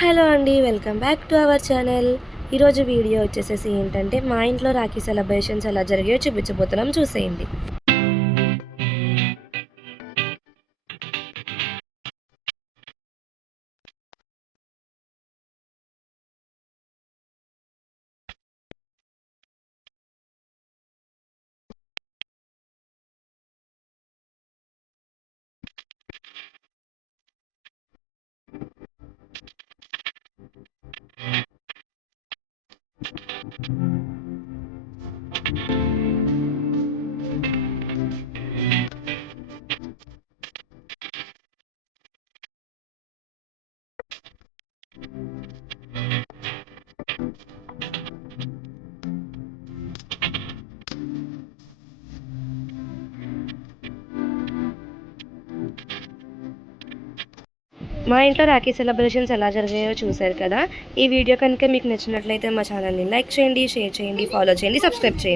హలో అండి. Welcome back to our channel. ఈరోజు వీడియో వచ్చేసేసి ఏంటంటే, మా ఇంట్లో రాఖీ సెలబ్రేషన్స్ ఎలా జరిగాయో చూపించబోతున్నాం, చూసేయండి. మా ఇంట్లో రాఖీ సెలబ్రేషన్స్ ఎలా జరిగాయో చూశారు కదా. ఈ వీడియో కనుక మీకు నచ్చినట్లయితే మా ఛానల్ని లైక్ చేయండి, షేర్ చేయండి, ఫాలో చేయండి, సబ్స్క్రైబ్ చేయండి.